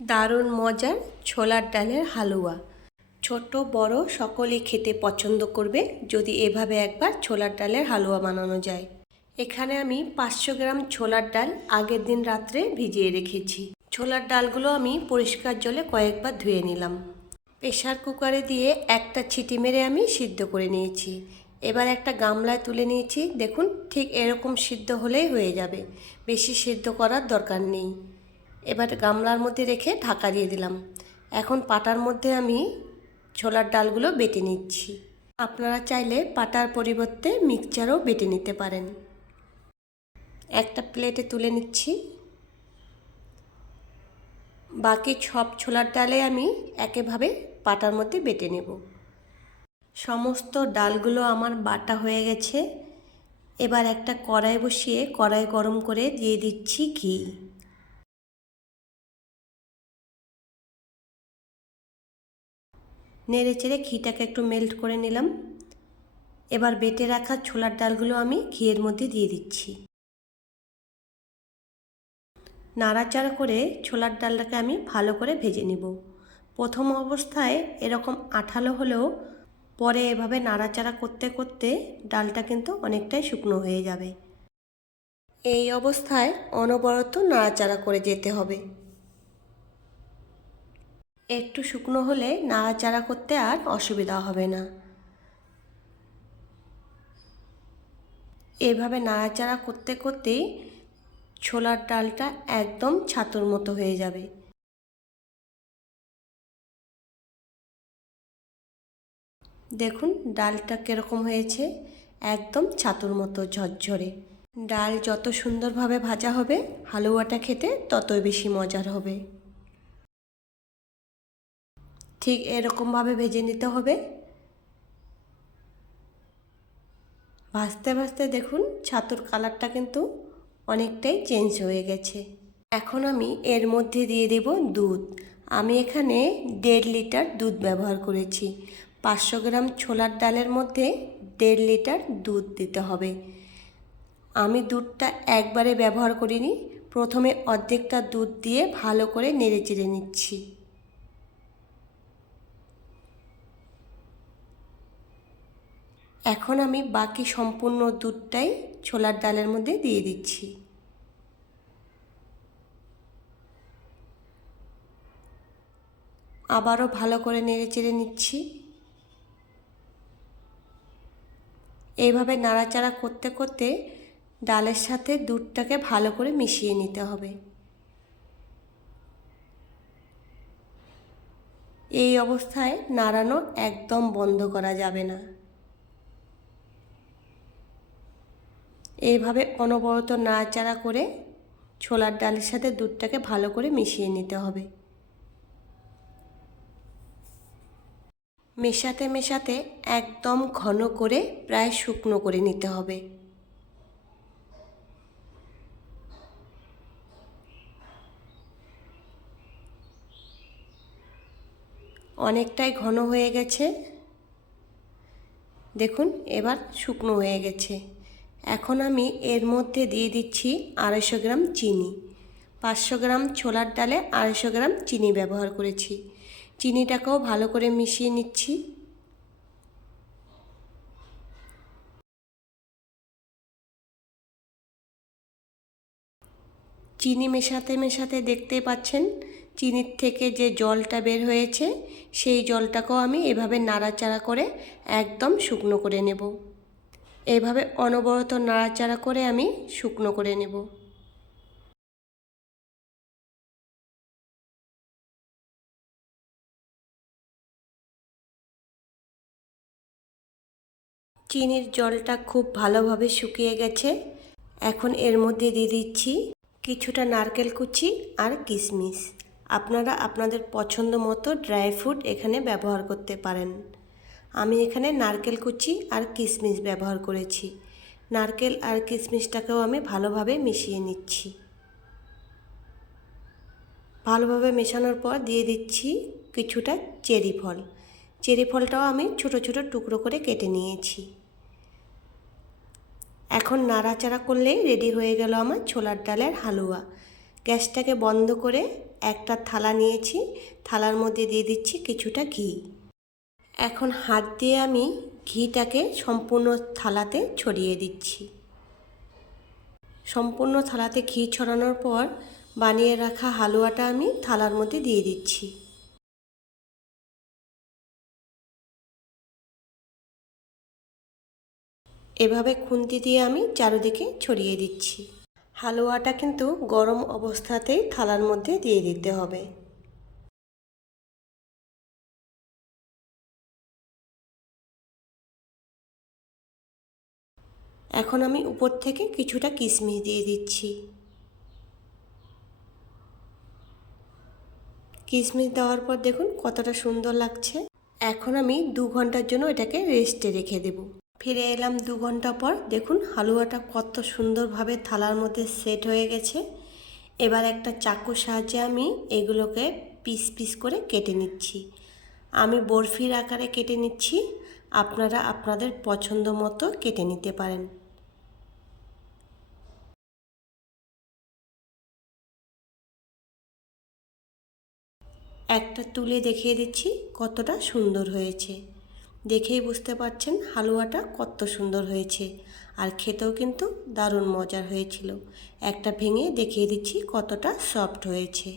দারুণ মজার ছোলার ডালের হালুয়া। ছোট বড় সকলেই খেতে পছন্দ করবে যদি এভাবে একবার ছোলার ডালের হালুয়া বানানো যায়। এখানে আমি 500 গ্রাম ছোলার ডাল আগের দিন রাত্রে ভিজিয়ে রেখেছি। ছোলার ডালগুলো আমি পরিষ্কার জলে কয়েকবার ধুয়ে নিলাম। প্রেসার কুকারে দিয়ে একটা সিটি মেরে আমি সিদ্ধ করে নিয়েছি। এবার একটা গামলায় তুলে নিয়েছি। দেখুন ঠিক এরকম সিদ্ধ হলেই হয়ে যাবে, বেশি সিদ্ধ করার দরকার নেই। এবার গামলার মধ্যে রেখে ঢাকা দিয়ে দিলাম। এখন পাটার মধ্যে আমি ছোলার ডালগুলো বেটে নিচ্ছি। আপনারা চাইলে পাটার পরিবর্তে মিক্সচারও বেটে নিতে পারেন। একটা প্লেটে তুলে নিচ্ছি। বাকি সব ছোলার ডালে আমি একইভাবে পাটার মধ্যে বেটে নেব। সমস্ত ডালগুলো আমার বাটা হয়ে গেছে। এবার একটা কড়াই বসিয়ে কড়াই গরম করে দিয়ে দিচ্ছি ঘি। নেড়ে চেড়ে ঘিটাকে একটু মেল্ট করে নিলাম। এবার বেটে রাখা ছোলার ডালগুলো আমি ঘিয়ের মধ্যে দিয়ে দিচ্ছি। নাড়াচাড়া করে ছোলার ডালটাকে আমি ভালো করে ভেজে নেব। প্রথম অবস্থায় এরকম আঠালো হলেও পরে এভাবে নাড়াচাড়া করতে করতে ডালটা কিন্তু অনেকটাই শুকনো হয়ে যাবে। এই অবস্থায় অনবরত নাড়াচাড়া করে যেতে হবে। একটু শুকনো হলে নাড়াচাড়া করতে আর অসুবিধা হবে না। এভাবে নাড়াচাড়া করতে করতেই ছোলার ডালটা একদম ছাতুর মতো হয়ে যাবে। দেখুন ডালটা কীরকম হয়েছে, একদম ছাতুর মতো ঝরঝরে। ডাল যত সুন্দরভাবে ভাজা হবে হালুয়াটা খেতে ততই বেশি মজার হবে। ঠিক এরকমভাবে ভেজে নিতে হবে। ভাজতে ভাজতে দেখুন ছাতুর কালারটা কিন্তু অনেকটাই চেঞ্জ হয়ে গেছে। এখন আমি এর মধ্যে দিয়ে দেব দুধ। আমি এখানে 1.5 লিটার দুধ ব্যবহার করেছি। 500 গ্রাম ছোলার ডালের মধ্যে 1.5 লিটার দুধ দিতে হবে। আমি দুধটা একবারে ব্যবহার করিনি, প্রথমে অর্ধেকটা দুধ দিয়ে ভালো করে নেড়ে চেড়ে নিচ্ছি। এখন আমি বাকি সম্পূর্ণ দুধটাই ছোলার ডালের মধ্যে দিয়ে দিচ্ছি। আবারও ভালো করে নেড়ে চেড়ে নিচ্ছি। এইভাবে নাড়াচাড়া করতে করতে ডালের সাথে দুধটাকে ভালো করে মিশিয়ে নিতে হবে। এই অবস্থায় নাড়ানো একদম বন্ধ করা যাবে না। এইভাবে অনবরত নাড়াচাড়া করে ছোলার ডালের সাথে দুধটাকে ভালো করে মিশিয়ে নিতে হবে। মেশাতে মেশাতে একদম ঘন করে প্রায় শুকনো করে নিতে হবে। অনেকটাই ঘন হয়ে গেছে। দেখুন এবার শুকনো হয়ে গেছে। এখন আমি এর মধ্যে দিয়ে দিচ্ছি 250 গ্রাম চিনি। 500 গ্রাম ছোলার ডালে 250 গ্রাম চিনি ব্যবহার করেছি। চিনিটাকেও ভালো করে মিশিয়ে নিচ্ছি। চিনি মেশাতে মেশাতে দেখতে পাচ্ছেন চিনির থেকে যে জলটা বের হয়েছে সেই জলটাকেও আমি এভাবে নাড়াচাড়া করে একদম শুকনো করে নেব। এইভাবে অনবরত নাড়াচাড়া করে আমি শুকনো করে নেব। চিনির জলটা খুব ভালোভাবে শুকিয়ে গেছে। এখন এর মধ্যে দিয়ে দিচ্ছি কিছুটা নারকেল কুচি আর কিশমিশ। আপনারা আপনাদের পছন্দ মতো ড্রাই ফ্রুট এখানে ব্যবহার করতে পারেন। আমি এখানে নারকেল কুচি আর কিশমিশ ব্যবহার করেছি। নারকেল আর কিশমিশটাকেও আমি ভালোভাবে মিশিয়ে নিচ্ছি। ভালোভাবে মেশানোর পর দিয়ে দিচ্ছি কিছুটা চেরি ফল। চেরি ফলটাও আমি ছোট ছোট টুকরো করে কেটে নিয়েছি। এখন নাড়াচাড়া করলেই রেডি হয়ে গেল আমার ছোলার ডালের হালুয়া। গ্যাসটাকে বন্ধ করে একটা থালা নিয়েছি, থালার মধ্যে দিয়ে দিচ্ছি কিছুটা ঘি। এখন হাত দিয়ে আমি ঘিটাকে সম্পূর্ণ থালাতে ছড়িয়ে দিচ্ছি। সম্পূর্ণ থালাতে ঘি ছড়ানোর পর বানিয়ে রাখা হালুয়াটা আমি থালার মধ্যে দিয়ে দিচ্ছি। এভাবে খুন্তি দিয়ে আমি চারিদিকে ছড়িয়ে দিচ্ছি। হালুয়াটা কিন্তু গরম অবস্থাতেই থালার মধ্যে দিয়ে দিতে হবে। এখন আমি উপর থেকে কিছুটা কিশমিশ দিয়ে দিচ্ছি। কিশমিশ দেওয়ার পর দেখুন কতটা সুন্দর লাগছে। এখন আমি 2 ঘন্টার জন্য এটাকে রেস্টে রেখে দেব। ফিরে এলাম 2 ঘন্টা পর, দেখুন হালুয়াটা কত সুন্দরভাবে থালার মধ্যে সেট হয়ে গেছে। এবার একটা চাকুর সাহায্যে আমি এগুলোকে পিস পিস করে কেটে নিচ্ছি। আমি বরফির আকারে কেটে নিচ্ছি, আপনারা আপনাদের পছন্দ মতো কেটে নিতে পারেন। একটা তুলে দেখিয়ে দিচ্ছি কতটা সুন্দর হয়েছে। দেখেই বুঝতে পারছেন হালুয়াটা কত সুন্দর হয়েছে, আর খেতেও কিন্তু দারুণ মজার হয়েছিল। একটা ভেঙে দেখিয়ে দিচ্ছি কতটা সফট হয়েছে।